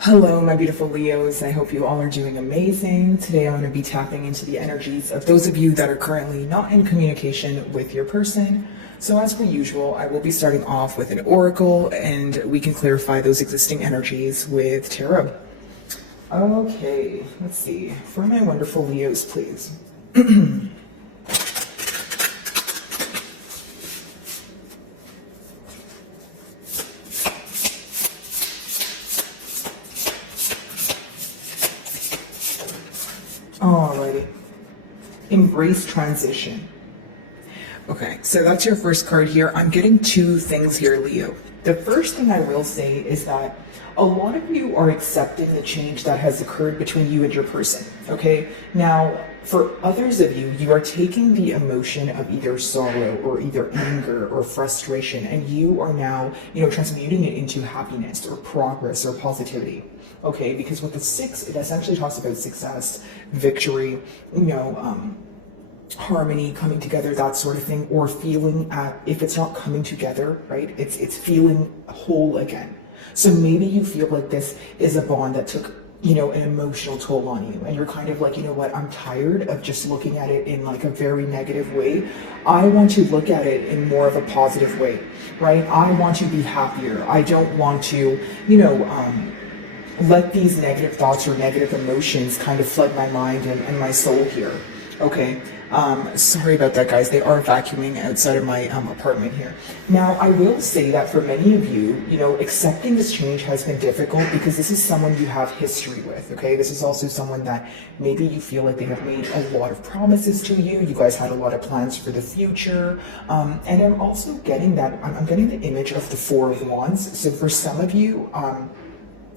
Hello, my beautiful Leos. I hope you all are doing amazing. Today I'm going to be tapping into the energies of those of you that are currently not in communication with your person. So as per usual, I will be starting off with an oracle and we can clarify those existing energies with tarot. Okay, let's see. For my wonderful Leos, please. Alrighty. Embrace transition. Okay, so that's your first card here. I'm getting two things here, Leo. The first thing I will say is that a lot of you are accepting the change that has occurred between you and your person, okay? Now, for others of you, you are taking the emotion of either sorrow or either anger or frustration, and you are now, transmuting it into happiness or progress or positivity, okay? Because with the 6, it essentially talks about success, victory, harmony, coming together, that sort of thing, or feeling if it's not coming together, right? It's feeling whole again. So maybe you feel like this is a bond that took, an emotional toll on you, and you're kind of like, you know what, I'm tired of just looking at it in like a very negative way. I want to look at it in more of a positive way, right? I want to be happier. I don't want to, let these negative thoughts or negative emotions kind of flood my mind and my soul here. Okay, sorry about that, guys. They are vacuuming outside of my apartment here. Now, I will say that for many of you, accepting this change has been difficult because this is someone you have history with, okay? This is also someone that maybe you feel like they have made a lot of promises to you. You guys had a lot of plans for the future. And I'm also getting that, I'm getting the image of the 4 of Wands. So for some of you,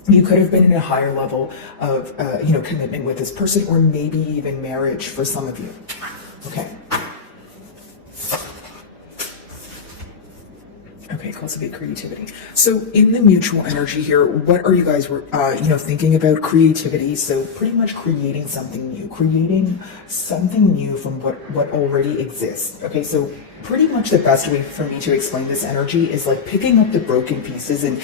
you could have been in a higher level of, commitment with this person, or maybe even marriage for some of you. Okay. Okay, cultivate creativity. So in the mutual energy here, what are you guys, thinking about creativity? So pretty much creating something new from what already exists. Okay, so pretty much the best way for me to explain this energy is like picking up the broken pieces and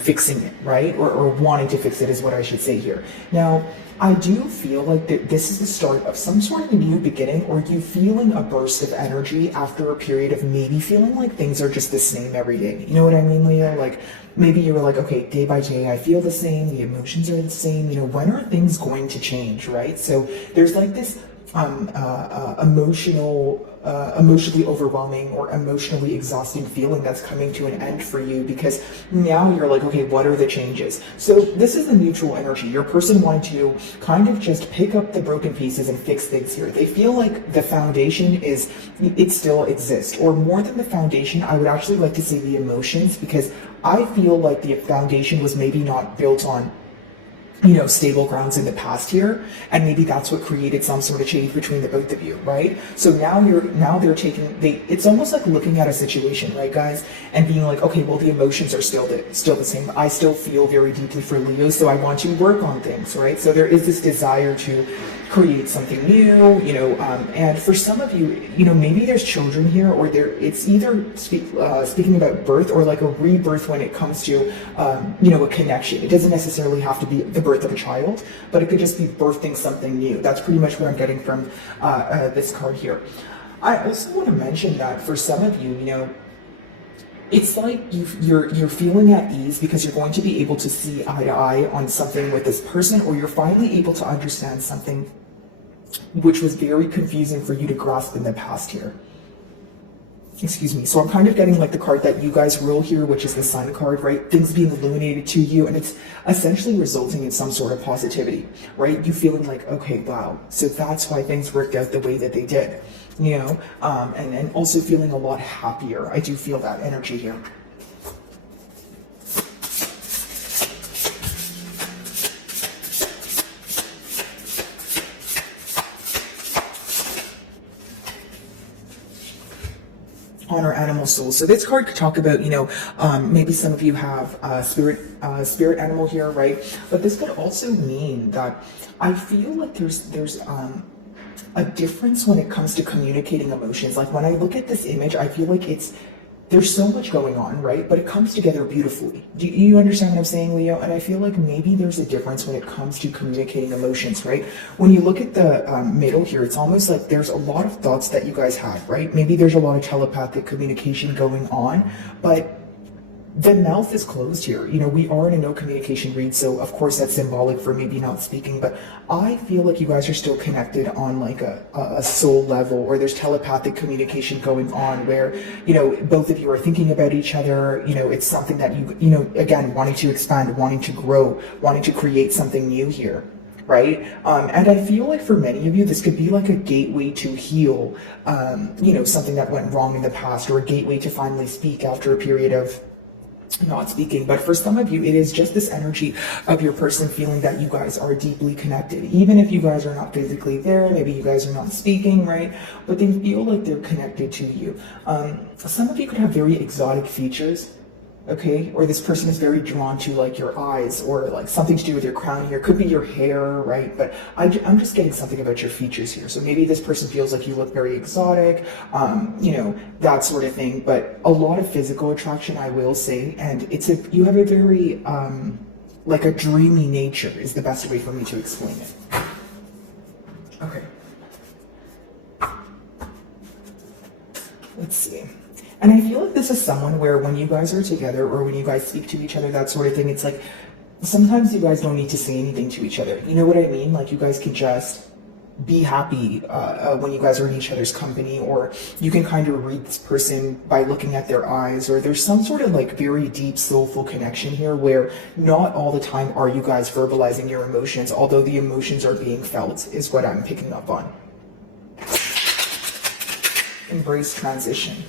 fixing it, right? Or wanting to fix it is what I should say here. Now, I do feel like this is the start of some sort of new beginning, or you feeling a burst of energy after a period of maybe feeling like things are just the same every day. You know what I mean, Leo? Like maybe you were like, okay, day by day I feel the same, the emotions are the same, when are things going to change, right? So there's like this emotionally overwhelming or emotionally exhausting feeling that's coming to an end for you, because now you're like, okay, what are the changes? So this is the mutual energy. Your person wanted to kind of just pick up the broken pieces and fix things here. They feel like the foundation it still exists, or more than the foundation, I would actually like to say the emotions, because I feel like the foundation was maybe not built on stable grounds in the past here, and maybe that's what created some sort of change between the both of you, right? So now they're it's almost like looking at a situation, right, guys, and being like, okay, well, the emotions are still the same. I still feel very deeply for Leo, so I want to work on things, right? So there is this desire to create something new, and for some of you, maybe there's children here, or it's either speaking about birth or like a rebirth when it comes to, a connection. It doesn't necessarily have to be the birth of a child, but it could just be birthing something new. That's pretty much what I'm getting from this card here. I also want to mention that for some of you, it's like you're feeling at ease because you're going to be able to see eye to eye on something with this person, or you're finally able to understand something which was very confusing for you to grasp in the past here. Excuse me. So I'm kind of getting like the card that you guys rule here, which is the Sun card, right? Things being illuminated to you, and it's essentially resulting in some sort of positivity, right? You feeling like, okay, wow. So that's why things worked out the way that they did, and also feeling a lot happier. I do feel that energy here. Honor animal souls. So this card could talk about, maybe some of you have spirit animal here, right? But this could also mean that I feel like there's a difference when it comes to communicating emotions. Like when I look at this image, I feel like there's so much going on, right? But it comes together beautifully. Do you understand what I'm saying, Leo? And I feel like maybe there's a difference when it comes to communicating emotions, right? When you look at the middle here, it's almost like there's a lot of thoughts that you guys have, right? Maybe there's a lot of telepathic communication going on, but the mouth is closed here. You know, we are in a no communication read, so of course that's symbolic for maybe not speaking, but I feel like you guys are still connected on like a soul level, or there's telepathic communication going on where, you know, both of you are thinking about each other. You know, it's something that you know, again, wanting to expand, wanting to grow, wanting to create something new here. Right? And I feel like for many of you, this could be like a gateway to heal, you know, something that went wrong in the past, or a gateway to finally speak after a period of not speaking. But for some of you, it is just this energy of your person feeling that you guys are deeply connected, even if you guys are not physically there. Maybe you guys are not speaking, right? But they feel like they're connected to you. Some of you could have very exotic features, okay? Or this person is very drawn to like your eyes, or like something to do with your crown here. Could be your hair, right? But I'm just getting something about your features here. So maybe this person feels like you look very exotic, you know, that sort of thing. But a lot of physical attraction, I will say, and you have a very, like a dreamy nature is the best way for me to explain it. Okay. Let's see. And I feel like this is someone where when you guys are together, or when you guys speak to each other, that sort of thing, it's like sometimes you guys don't need to say anything to each other. You know what I mean? Like you guys can just be happy when you guys are in each other's company, or you can kind of read this person by looking at their eyes, or there's some sort of like very deep soulful connection here where not all the time are you guys verbalizing your emotions, although the emotions are being felt, is what I'm picking up on. Embrace transition.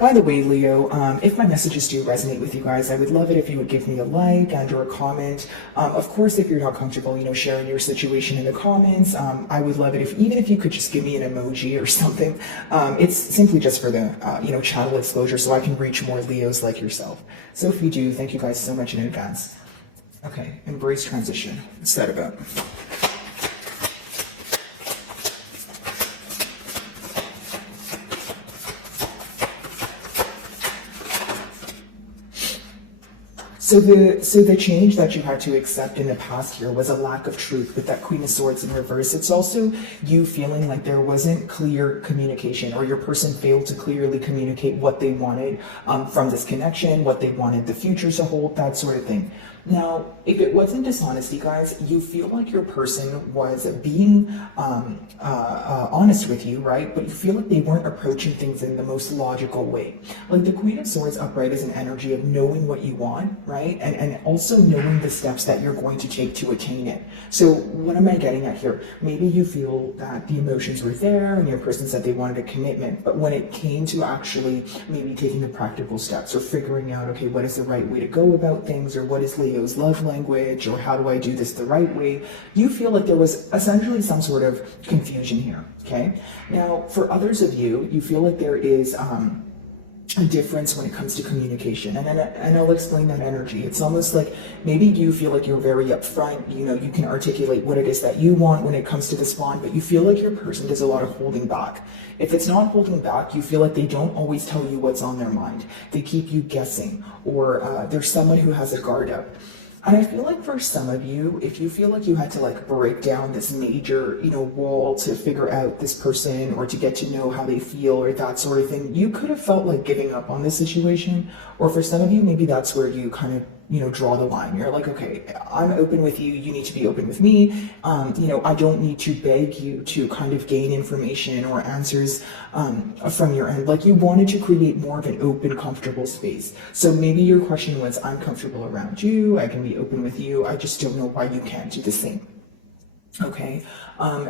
By the way, Leo, if my messages do resonate with you guys, I would love it if you would give me a like and or a comment. Of course, if you're not comfortable, you know, sharing your situation in the comments, I would love it even if you could just give me an emoji or something. It's simply just for the, you know, channel exposure, so I can reach more Leos like yourself. So if you do, thank you guys so much in advance. Okay, embrace transition. What's that about? So the change that you had to accept in the past here was a lack of truth with that Queen of Swords in reverse. It's also you feeling like there wasn't clear communication, or your person failed to clearly communicate what they wanted from this connection, what they wanted the future to hold, that sort of thing. Now, if it wasn't dishonesty, guys, you feel like your person was being honest with you, right? But you feel like they weren't approaching things in the most logical way. Like the Queen of Swords upright is an energy of knowing what you want, right? And also knowing the steps that you're going to take to attain it. So what am I getting at here? Maybe you feel that the emotions were there and your person said they wanted a commitment, but when it came to actually maybe taking the practical steps or figuring out, okay, what is the right way to go about things, or what is Leo's love language, or how do I do this the right way, you feel like there was essentially some sort of confusion here, okay? Now, for others of you, you feel like there is a difference when it comes to communication, and I'll explain that energy. It's almost like maybe you feel like you're very upfront, you know, you can articulate what it is that you want when it comes to this bond, but you feel like your person does a lot of holding back. If it's not holding back, you feel like they don't always tell you what's on their mind. They keep you guessing, or there's someone who has a guard up. And I feel like for some of you, if you feel like you had to like break down this major, you know, wall to figure out this person, or to get to know how they feel, or that sort of thing, you could have felt like giving up on this situation. Or for some of you, maybe that's where you kind of, you know, draw the line. You're like, okay, I'm open with you, you need to be open with me. You know, I don't need to beg you to kind of gain information or answers from your end. Like you wanted to create more of an open, comfortable space. So maybe your question was, I'm comfortable around you, I can be open with you, I just don't know why you can't do the same. Okay,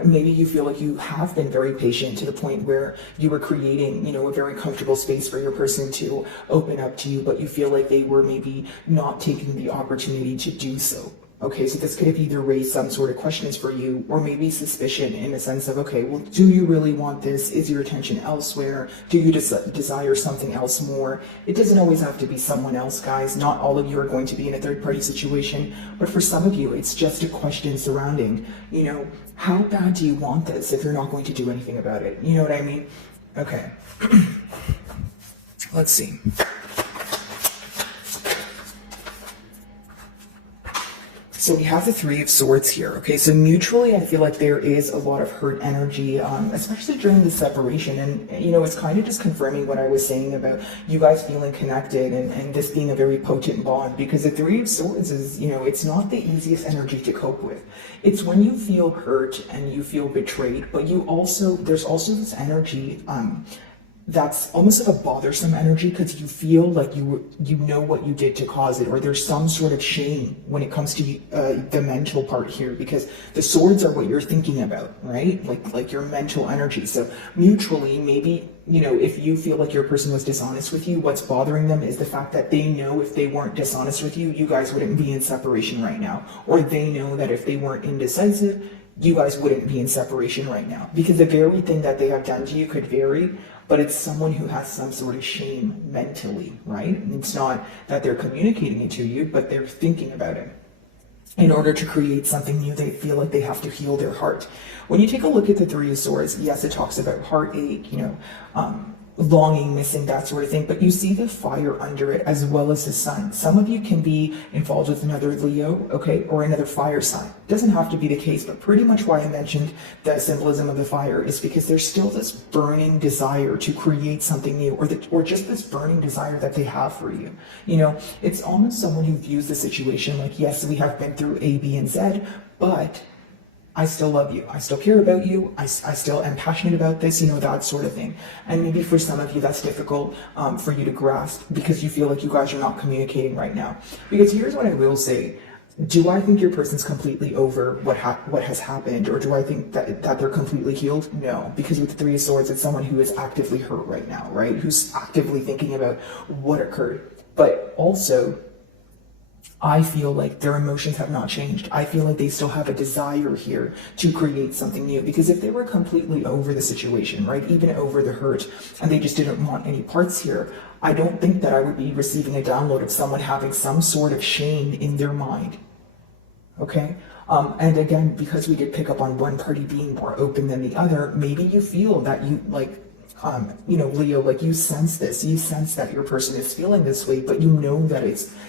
maybe you feel like you have been very patient to the point where you were creating, you know, a very comfortable space for your person to open up to you, but you feel like they were maybe not taking the opportunity to do so. Okay, so this could have either raised some sort of questions for you, or maybe suspicion in the sense of, okay, well, do you really want this? Is your attention elsewhere? Do you desire something else more? It doesn't always have to be someone else, guys. Not all of you are going to be in a third-party situation, but for some of you, it's just a question surrounding, you know, how bad do you want this if you're not going to do anything about it? You know what I mean? Okay. Let's see. So we have the Three of Swords here, okay? So mutually, I feel like there is a lot of hurt energy, especially during the separation. And, you know, it's kind of just confirming what I was saying about you guys feeling connected and this being a very potent bond, because the Three of Swords is, you know, it's not the easiest energy to cope with. It's when you feel hurt and you feel betrayed, but there's also this energy, that's almost like a bothersome energy, because you feel like you know what you did to cause it, or there's some sort of shame when it comes to the mental part here, because the swords are what you're thinking about, right? Like your mental energy. So mutually, maybe, you know, if you feel like your person was dishonest with you, what's bothering them is the fact that they know if they weren't dishonest with you, you guys wouldn't be in separation right now, or they know that if they weren't indecisive, you guys wouldn't be in separation right now, because the very thing that they have done to you could vary, but it's someone who has some sort of shame mentally, right? And it's not that they're communicating it to you, but they're thinking about it. In order to create something new, they feel like they have to heal their heart. When you take a look at the Three of Swords, yes, it talks about heartache, you know, longing, missing, that sort of thing, but you see the fire under it as well as the sun. Some of you can be involved with another Leo, okay, or another fire sign. Doesn't have to be the case, but pretty much why I mentioned the symbolism of the fire is because there's still this burning desire to create something new, or just this burning desire that they have for you. You know, it's almost someone who views the situation like, yes, we have been through A, B, and Z, but I still love you. I still care about you. I still am passionate about this, you know, that sort of thing. And maybe for some of you, that's difficult for you to grasp, because you feel like you guys are not communicating right now. Because here's what I will say. Do I think your person's completely over what has happened, or do I think that they're completely healed? No, because with the Three of Swords, it's someone who is actively hurt right now, right? Who's actively thinking about what occurred. But also, I feel like their emotions have not changed. I feel like they still have a desire here to create something new, because if they were completely over the situation, right, even over the hurt, and they just didn't want any parts here, I don't think that I would be receiving a download of someone having some sort of shame in their mind. Okay? And again, because we did pick up on one party being more open than the other, maybe you feel that you, like, you know, Leo, like you sense that your person is feeling this way, but you know that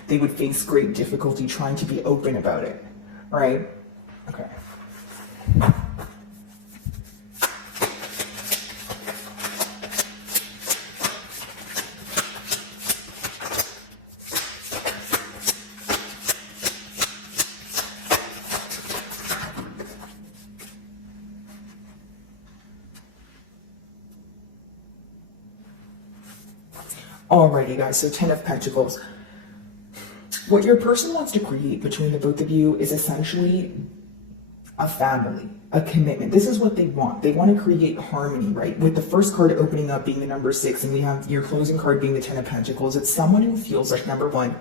they would face great difficulty trying to be open about it, right? Okay. Alrighty, guys, so 10 of Pentacles. What your person wants to create between the both of you is essentially a family, a commitment. This is what they want. They want to create harmony, right? With the first card opening up being the number 6, and we have your closing card being the 10 of Pentacles. It's someone who feels like, number one,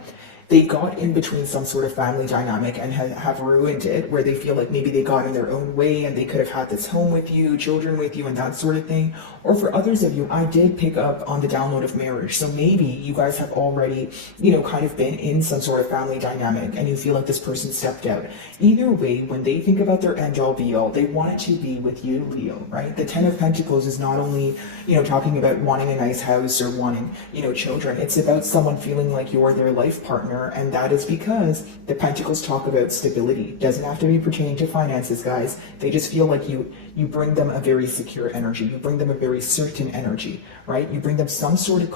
they got in between some sort of family dynamic and have ruined it, where they feel like maybe they got in their own way and they could have had this home with you, children with you, and that sort of thing. Or for others of you, I did pick up on the download of marriage. So maybe you guys have already, you know, kind of been in some sort of family dynamic and you feel like this person stepped out. Either way, when they think about their end all be all, they want it to be with you, Leo, right? The 10 of Pentacles is not only, you know, talking about wanting a nice house or wanting, you know, children. It's about someone feeling like you're their life partner. And that is because the Pentacles talk about stability. Doesn't have to be pertaining to finances, guys. They just feel like you bring them a very secure energy. You bring them a very certain energy, right? You bring them some sort of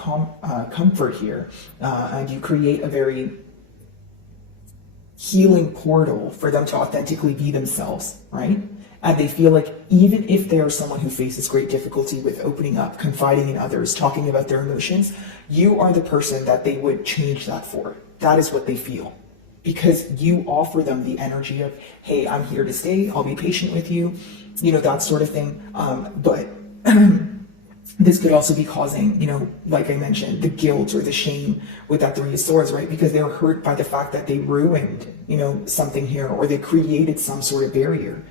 comfort here, and you create a very healing portal for them to authentically be themselves, right? And they feel like even if they are someone who faces great difficulty with opening up, confiding in others, talking about their emotions, you are the person that they would change that for. That is what they feel. Because you offer them the energy of, hey, I'm here to stay, I'll be patient with you, you know, that sort of thing. But this could also be causing, you know, like I mentioned, the guilt or the shame with that Three of Swords, right? Because they were hurt by the fact that they ruined, you know, something here, or they created some sort of barrier.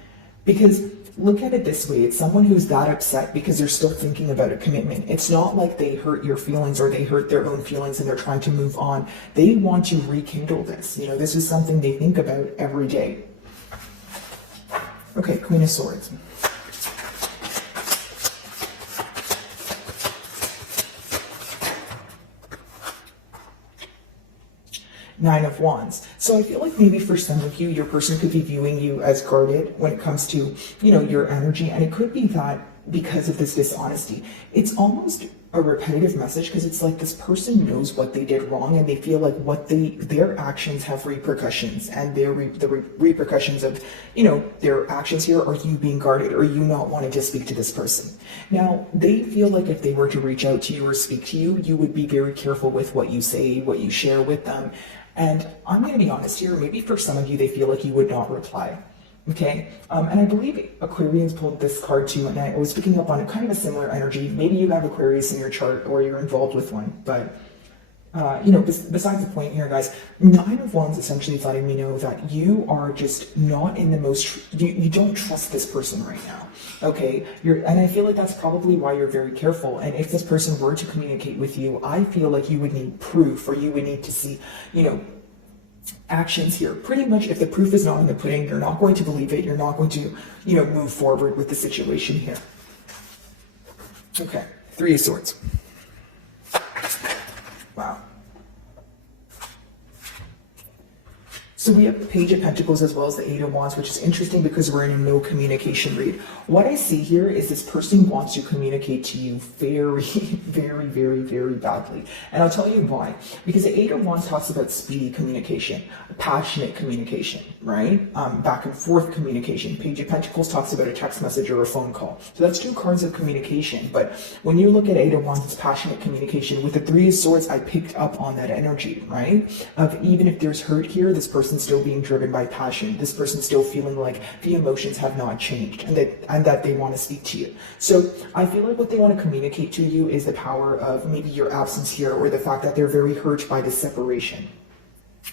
Because look at it this way, it's someone who's that upset because they're still thinking about a commitment. It's not like they hurt your feelings or they hurt their own feelings and they're trying to move on. They want to rekindle this. You know, this is something they think about every day. Okay, Queen of Swords. Nine of Wands. So I feel like maybe for some of you, your person could be viewing you as guarded when it comes to, your energy. And it could be that because of this dishonesty, it's almost a repetitive message, because it's like this person knows what they did wrong, and they feel like their actions have repercussions, and the repercussions of their actions here are you being guarded or you not wanting to speak to this person. Now they feel like if they were to reach out to you or speak to you, you would be very careful with what you say, what you share with them. And I'm going to be honest here, maybe for some of you they feel like you would not reply. Okay, and I believe Aquarians pulled this card too, and I was picking up on kind of a similar energy. Maybe you have Aquarius in your chart or you're involved with one, but besides the point here, guys, Nine of Wands essentially is letting me know that you are just not in the most, you don't trust this person right now. Okay, and I feel like that's probably why you're very careful. And if this person were to communicate with you, I feel like you would need proof, or you would need to see, actions here. Pretty much, if the proof is not in the pudding, you're not going to believe it. You're not going to, move forward with the situation here. Okay, Three of Swords. Wow. So we have the Page of Pentacles as well as the Eight of Wands, which is interesting because we're in a no communication read. What I see here is this person wants to communicate to you very, very, very, very badly. And I'll tell you why. Because the Eight of Wands talks about speedy communication, passionate communication, right? Back and forth communication. Page of Pentacles talks about a text message or a phone call. So that's two cards of communication. But when you look at Eight of Wands, it's passionate communication. With the Three of Swords, I picked up on that energy, right? Of even if there's hurt here, this person still being driven by passion. This person still feeling like the emotions have not changed, and that they want to speak to you. So I feel like what they want to communicate to you is the power of maybe your absence here, or the fact that they're very hurt by the separation.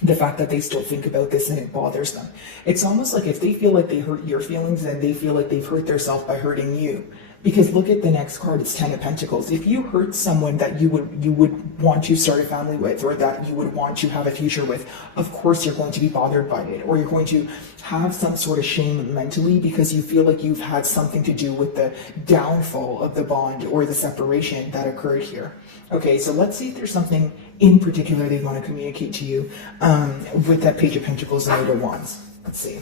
The fact that they still think about this and it bothers them. It's almost like if they feel like they hurt your feelings, then they feel like they've hurt themselves by hurting you. Because look at the next card, it's Ten of Pentacles. If you hurt someone that you would want to start a family with, or that you would want to have a future with, of course you're going to be bothered by it, or you're going to have some sort of shame mentally because you feel like you've had something to do with the downfall of the bond or the separation that occurred here. Okay, so let's see if there's something in particular they want to communicate to you with that Page of Pentacles and Eight of Wands. Let's see.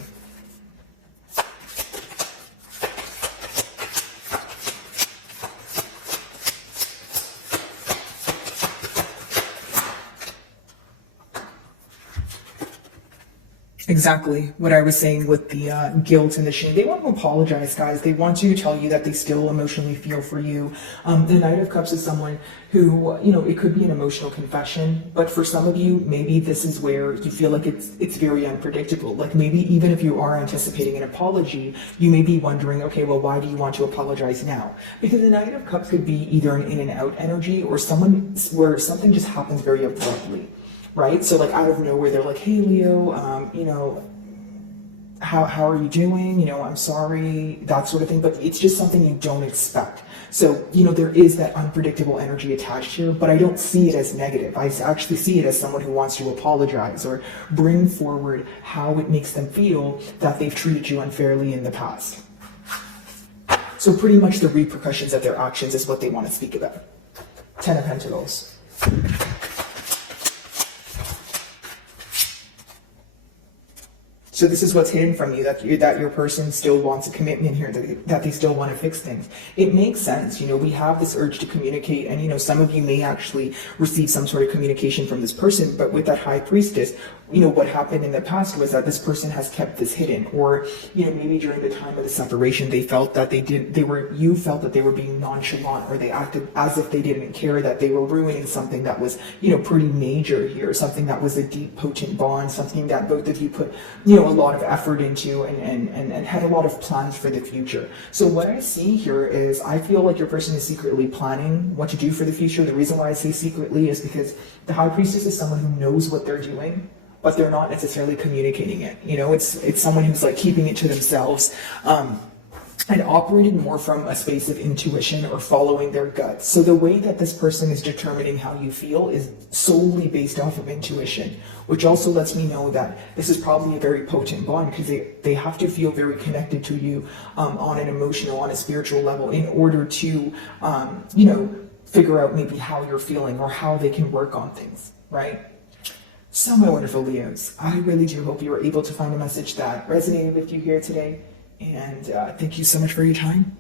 Exactly what I was saying with the guilt and the shame. They want to apologize, guys. They want to tell you that they still emotionally feel for you. The Knight of Cups is someone who, it could be an emotional confession, but for some of you, maybe this is where you feel like it's very unpredictable. Like maybe even if you are anticipating an apology, you may be wondering, okay, well, why do you want to apologize now? Because the Knight of Cups could be either an in and out energy, or someone where something just happens very abruptly. Right? So like out of nowhere, they're like, hey, Leo, how are you doing? I'm sorry, that sort of thing. But it's just something you don't expect. So, there is that unpredictable energy attached here, but I don't see it as negative. I actually see it as someone who wants to apologize or bring forward how it makes them feel that they've treated you unfairly in the past. So pretty much the repercussions of their actions is what they want to speak about. Ten of Pentacles. So this is what's hidden from you, that your person still wants a commitment here, that they still want to fix things. It makes sense. We have this urge to communicate, and, some of you may actually receive some sort of communication from this person, but with that High Priestess, what happened in the past was that this person has kept this hidden, or, maybe during the time of the separation, you felt that they were being nonchalant, or they acted as if they didn't care, that they were ruining something that was, pretty major here, something that was a deep, potent bond, something that both of you put, a lot of effort into and had a lot of plans for the future. So what I see here is I feel like your person is secretly planning what to do for the future. The reason why I say secretly is because the High Priestess is someone who knows what they're doing, but they're not necessarily communicating it. It's someone who's like keeping it to themselves. And operating more from a space of intuition or following their gut. So the way that this person is determining how you feel is solely based off of intuition, which also lets me know that this is probably a very potent bond, because they have to feel very connected to you on an emotional, on a spiritual level, in order to, figure out maybe how you're feeling or how they can work on things, right? So, my wonderful Leos, I really do hope you were able to find a message that resonated with you here today. And thank you so much for your time.